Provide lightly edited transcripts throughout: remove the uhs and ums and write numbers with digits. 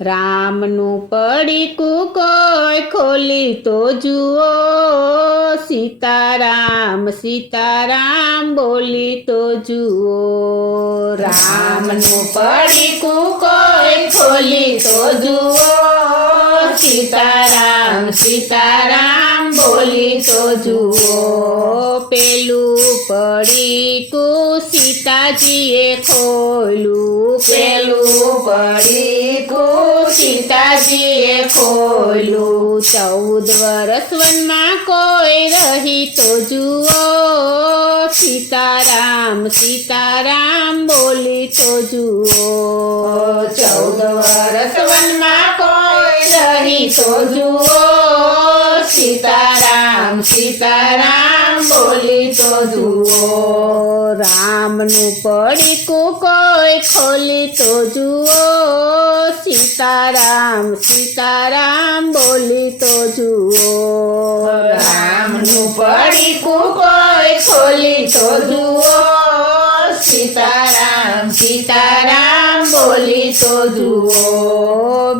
રામનું પડીકું કોઈ ખોલી તો જુઓ, સીતારામ સીતારામ બોલી તો જુઓ. રામનું પડીકું કોઈ ખોલી તો જુઓ, સીતારામ સીતારામ બોલી તો જુઓ. પેલું પડીકું સીતાજીએ ખોલ્યું, પેલું પડીકું સીતાજીએ ખોલ્યું. 14 વર્ષ વનમાં કોઈ રહી તો જુઓ, સીતારામ સીતારામ બોલી તો જુઓ. 14 વર્ષ વનમાં કોઈ રહી તો જુઓ, સીતારામ સીતારામ બોલી તો જુઓ. રામનું પડીકું કોઈ ખોલી તો જુઓ, સીતારામ સીતારામ બોલી તો જુઓ. રામનું પડીકું કોઈ ખોલી તો જુઓ, સીતારામ સીતારામ બોલી તો જુઓ.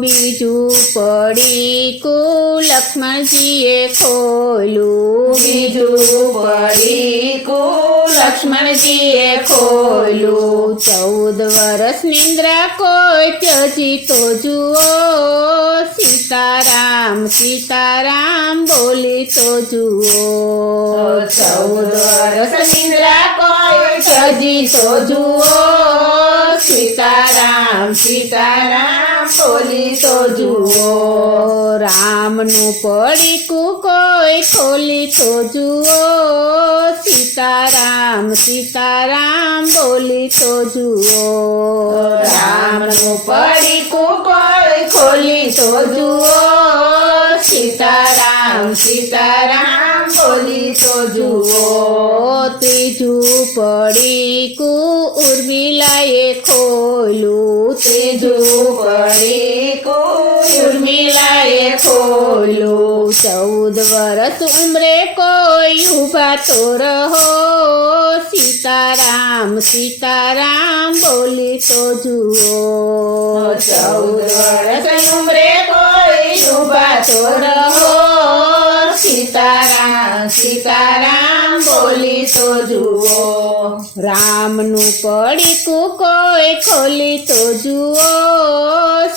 બીજું પડીકું લક્ષ્મણજીએ ખોલ્યું, બીજું પડીકું લક્ષ્મણજીએ ખોલ્યું. 14 વર્ષ નિંદ્રા કોઈ ત્યજી તો જુઓ, સીતારામ સીતારામ બોલી તો જુઓ. 14 વર્ષ નિંદ્રા કોઈ ત્યજી તો જુઓ, સીતારામ સીતારામ બોલી તો જુઓ. રામનું પડીકું કોઈ ખોલી તો જુઓ, સીતારામ સીતારામ બોલી તો જુઓ. રામનું પડીકું કોઈ ખોલી તો જુઓ, સીતારામ સીતારામ બોલી તો જુઓ. ત્રીજું પડીકું ઉર્મિલાએ ખોલ્યું, ત્રીજું પડીકું ઉર્મિલાએ ખોલ્યું. 14 વર્ષ ઉંમરે કોઈ ઊભા તો રહો, સીતારામ સીતારામ બોલી તો જુઓ. 14 વર્ષ ઉંમરે કોઈ ઊભા તો રહો, સીતારામ સીતારામ બોલી તો જુઓ. રામનું પડીકું કોઈ ખોલી તો જુઓ,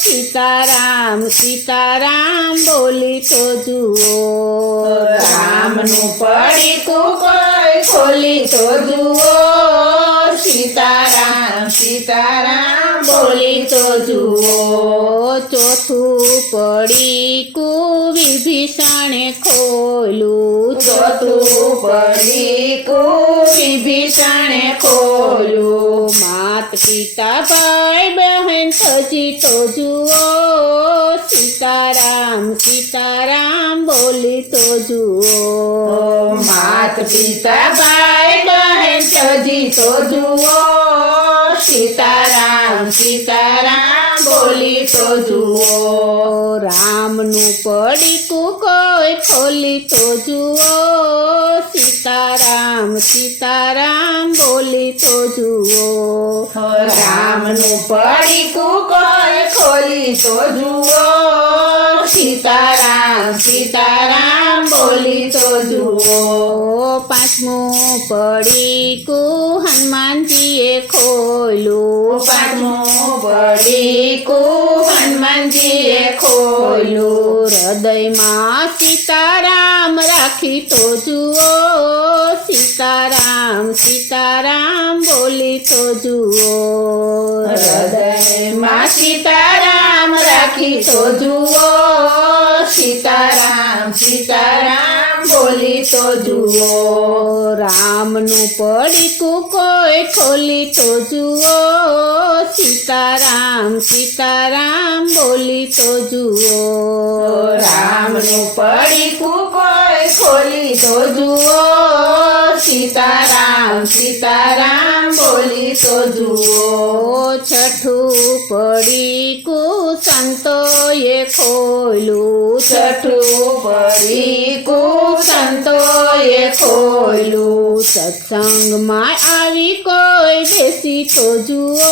સીતારામ સીતારામ બોલી તો જુઓ. રામનું પડીકું કોઈ ખોલી તો જુઓ, સીતારામ સીતારામ બોલી તો જુઓ. ચોથું પડીકું વિભીષણે ખોલ્યું, ચોથું પડીકું વિભીષણે ખોલ્યું. માત પિતા ભાઈ બહેન સજી તો જુઓ, સીતારામ સીતારામ બોલી તો જુઓ. માત પિતા ભાઈ બહેન સજી તો જુઓ, સીતારામ સીતારામ બોલી તો જુઓ. રામનું પડીકું કોઈ ખોલી તો જુઓ, સીતારામ સીતારામ બોલી તો જુઓ. રામનું પડીકું કોઈ ખોલી તો જુઓ, સીતારામ સીતારામ બોલી તો જુઓ. પાંચમું પડીકું હનુમાનજીએ ખોલ્યું, પાંચમું પડીકું હનુમાનજીએ ખોલ્યું. હૃદયમાં સીતારામ રાખી તો જુઓ, સીતારામ સીતારામ બોલી તો જુઓ. હૃદયમાં સીતારામ રાખી તો જુઓ, સીતારામ સીતારામ બોલી તો જુઓ. રામનું પડીકું કોઈ ખોલી તો જુઓ, સીતારામ સીતારામ બોલી તો જુઓ. રામનું પડીકું કોઈ ખોલી તો જુઓ, સીતારામ સીતારામ બોલી તો જુઓ. છઠ્ઠું પડીકું સંતોએ ખોલ્યું, છઠ્ઠું પડીકું સંતોએ ખોલ્યું. સત્સંગમાં આવી કોઈ બેસી તો જુઓ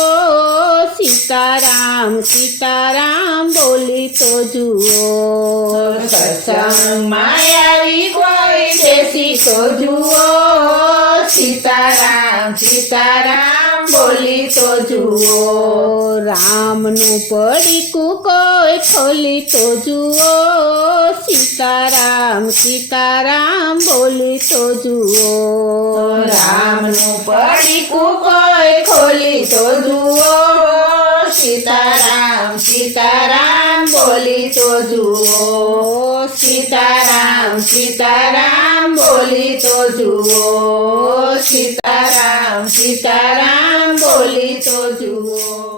સીતારામ સીતારામ બોલી તો જુઓ સત્સંગમાં આવી કોઈ બેસી તો જુઓ સીતારામ સીતારામ બોલી તો જુઓ રામનું પડીકું કોઈ ખોલી તો જુઓ સીતારામ સીતારામ બોલી તો જુઓ રામનું પડીકું કોઈ ખોલી તો જુઓ સીતારામ સીતારામ બોલી તો જુઓ સીતારામ સીતારામ બોલી તો જુઓ સીતારામ સીતારામ બોલી તો જુઓ